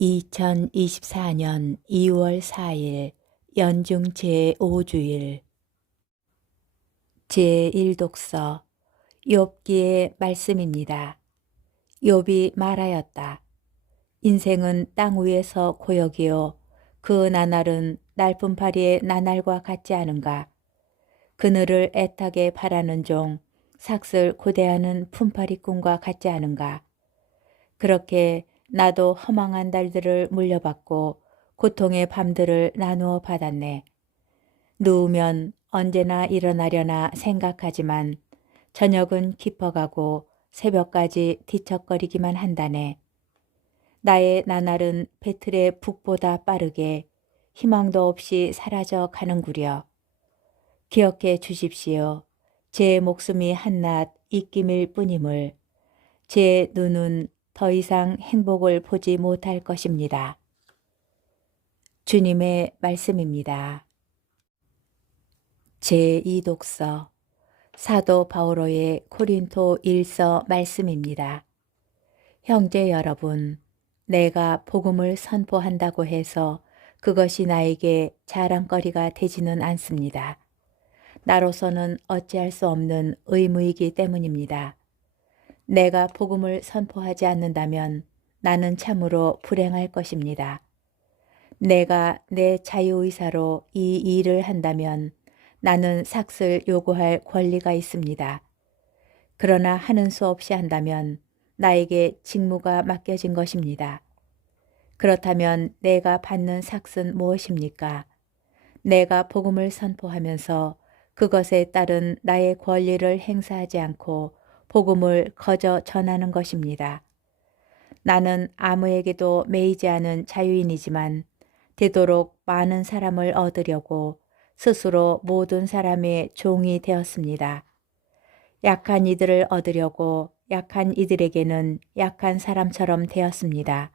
2024년 2월 4일 연중 제5주일 제1독서 욥기의 말씀입니다. 욥이 말하였다. 인생은 땅 위에서 고역이요 그 나날은 날품파리의 나날과 같지 않은가. 그늘을 애타게 바라는 종 삭슬 고대하는 품파리꾼과 같지 않은가. 그렇게 나도 허망한 달들을 물려받고 고통의 밤들을 나누어 받았네. 누우면 언제나 일어나려나 생각하지만 저녁은 깊어가고 새벽까지 뒤척거리기만 한다네. 나의 나날은 배틀의 북보다 빠르게 희망도 없이 사라져 가는구려. 기억해 주십시오. 제 목숨이 한낱 입김일 뿐임을. 제 눈은 더 이상 행복을 보지 못할 것입니다. 주님의 말씀입니다. 제2독서 사도 바오로의 코린토 1서 말씀입니다. 형제 여러분, 내가 복음을 선포한다고 해서 그것이 나에게 자랑거리가 되지는 않습니다. 나로서는 어찌할 수 없는 의무이기 때문입니다. 내가 복음을 선포하지 않는다면 나는 참으로 불행할 것입니다. 내가 내 자유의사로 이 일을 한다면 나는 삭슬 요구할 권리가 있습니다. 그러나 하는 수 없이 한다면 나에게 직무가 맡겨진 것입니다. 그렇다면 내가 받는 삭은 무엇입니까? 내가 복음을 선포하면서 그것에 따른 나의 권리를 행사하지 않고 복음을 거저 전하는 것입니다. 나는 아무에게도 매이지 않은 자유인이지만 되도록 많은 사람을 얻으려고 스스로 모든 사람의 종이 되었습니다. 약한 이들을 얻으려고 약한 이들에게는 약한 사람처럼 되었습니다.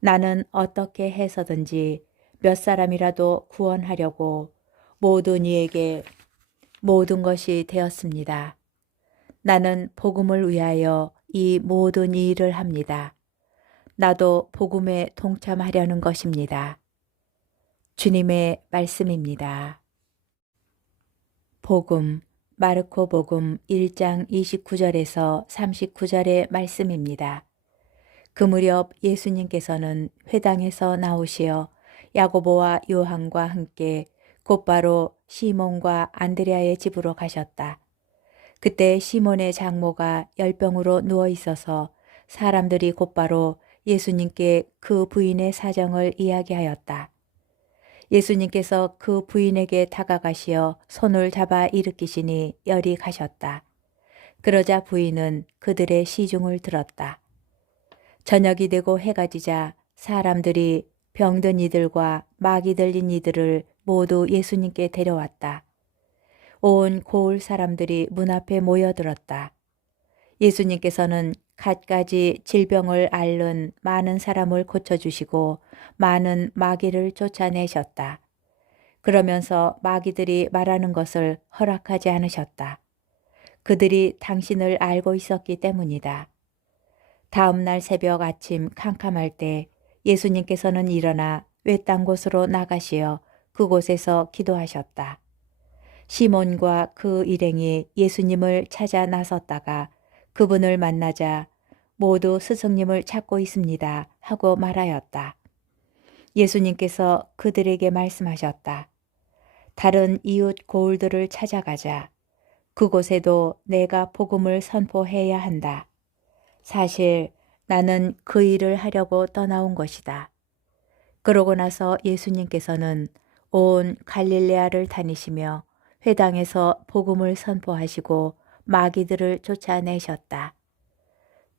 나는 어떻게 해서든지 몇 사람이라도 구원하려고 모든 이에게 모든 것이 되었습니다. 나는 복음을 위하여 이 모든 일을 합니다. 나도 복음에 동참하려는 것입니다. 주님의 말씀입니다. 복음, 마르코 복음 1장 29절에서 39절의 말씀입니다. 그 무렵 예수님께서는 회당에서 나오시어 야고보와 요한과 함께 곧바로 시몬과 안드레아의 집으로 가셨다. 그때 시몬의 장모가 열병으로 누워 있어서 사람들이 곧바로 예수님께 그 부인의 사정을 이야기하였다. 예수님께서 그 부인에게 다가가시어 손을 잡아 일으키시니 열이 가셨다. 그러자 부인은 그들의 시중을 들었다. 저녁이 되고 해가 지자 사람들이 병든 이들과 마귀 들린 이들을 모두 예수님께 데려왔다. 온 고을 사람들이 문 앞에 모여들었다. 예수님께서는 갖가지 질병을 앓는 많은 사람을 고쳐주시고 많은 마귀를 쫓아내셨다. 그러면서 마귀들이 말하는 것을 허락하지 않으셨다. 그들이 당신을 알고 있었기 때문이다. 다음 날 새벽 아침 캄캄할 때 예수님께서는 일어나 외딴 곳으로 나가시어 그곳에서 기도하셨다. 시몬과 그 일행이 예수님을 찾아 나섰다가 그분을 만나자 모두 스승님을 찾고 있습니다 하고 말하였다. 예수님께서 그들에게 말씀하셨다. 다른 이웃 고을들을 찾아가자. 그곳에도 내가 복음을 선포해야 한다. 사실 나는 그 일을 하려고 떠나온 것이다. 그러고 나서 예수님께서는 온 갈릴레아를 다니시며 회당에서 복음을 선포하시고 마귀들을 쫓아내셨다.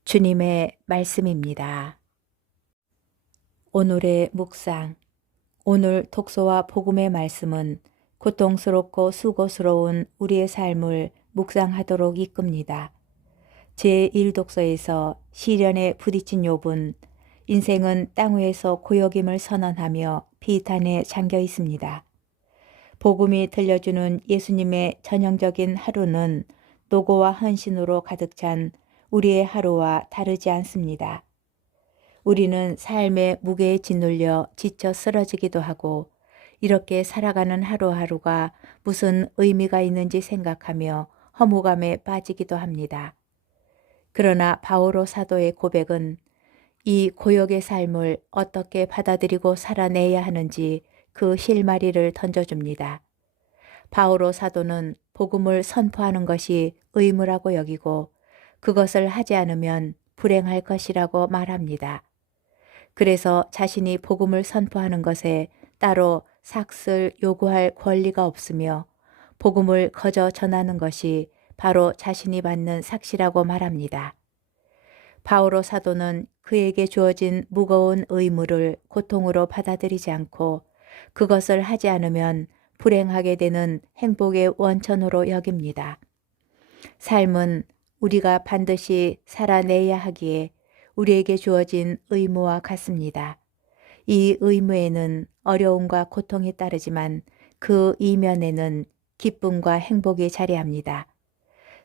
주님의 말씀입니다. 오늘의 묵상. 오늘 독서와 복음의 말씀은 고통스럽고 수고스러운 우리의 삶을 묵상하도록 이끕니다. 제1독서에서 시련에 부딪힌 욥은 인생은 땅 위에서 고역임을 선언하며 비탄에 잠겨 있습니다. 복음이 들려주는 예수님의 전형적인 하루는 노고와 헌신으로 가득 찬 우리의 하루와 다르지 않습니다. 우리는 삶의 무게에 짓눌려 지쳐 쓰러지기도 하고 이렇게 살아가는 하루하루가 무슨 의미가 있는지 생각하며 허무감에 빠지기도 합니다. 그러나 바오로 사도의 고백은 이 고역의 삶을 어떻게 받아들이고 살아내야 하는지 그 실마리를 던져줍니다. 바오로 사도는 복음을 선포하는 것이 의무라고 여기고 그것을 하지 않으면 불행할 것이라고 말합니다. 그래서 자신이 복음을 선포하는 것에 따로 삭슬 요구할 권리가 없으며 복음을 거저 전하는 것이 바로 자신이 받는 삭시라고 말합니다. 바오로 사도는 그에게 주어진 무거운 의무를 고통으로 받아들이지 않고 그것을 하지 않으면 불행하게 되는 행복의 원천으로 여깁니다. 삶은 우리가 반드시 살아내야 하기에 우리에게 주어진 의무와 같습니다. 이 의무에는 어려움과 고통이 따르지만 그 이면에는 기쁨과 행복이 자리합니다.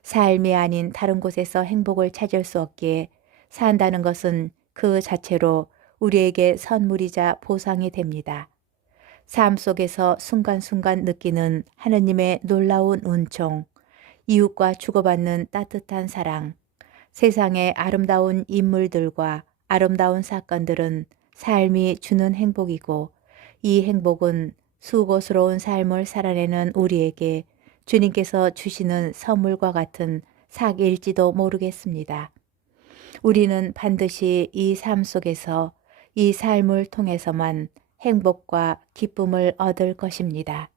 삶이 아닌 다른 곳에서 행복을 찾을 수 없기에 산다는 것은 그 자체로 우리에게 선물이자 보상이 됩니다. 삶 속에서 순간순간 느끼는 하느님의 놀라운 은총, 이웃과 주고받는 따뜻한 사랑, 세상의 아름다운 인물들과 아름다운 사건들은 삶이 주는 행복이고 이 행복은 수고스러운 삶을 살아내는 우리에게 주님께서 주시는 선물과 같은 삭일지도 모르겠습니다. 우리는 반드시 이 삶 속에서 이 삶을 통해서만 행복과 기쁨을 얻을 것입니다.